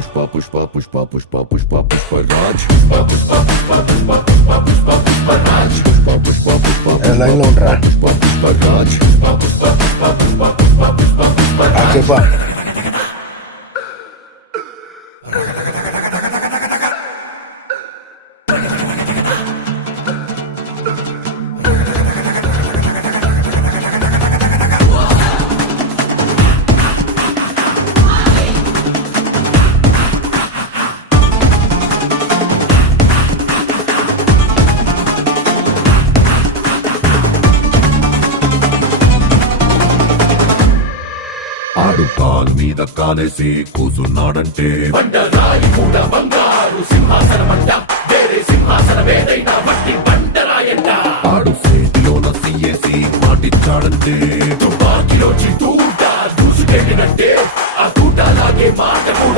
Pushpa Pushpa Pushpa Pushpa Pushpa Pushparaj Pushpa Pushpa Pushpa Pushpa Pushpa Pushpa Pushparaj Pushpa Pushpa Pushpa line లో ఉంటారా పుష్ప పుష్పరాజ్ పుష్ప పుష్ప పుష్ప పుష్ప పుష్ప పుష్ప పుష్పరాజ్ చెప్పా ఆడు కాలు మీద కాలేసి కూసున్నాడంటే బండరాయి మూడ బంగారు సింహాసనమంట వేరే సింహాసనమేదైనా మట్టి బండరాయంట ఆడు సేటిలోన సియేసి మాటిచ్చాడంటే తుపాకిలో తూట దూసుకెళ్ళినట్టే ఆ తూట లాగే మాట కూడా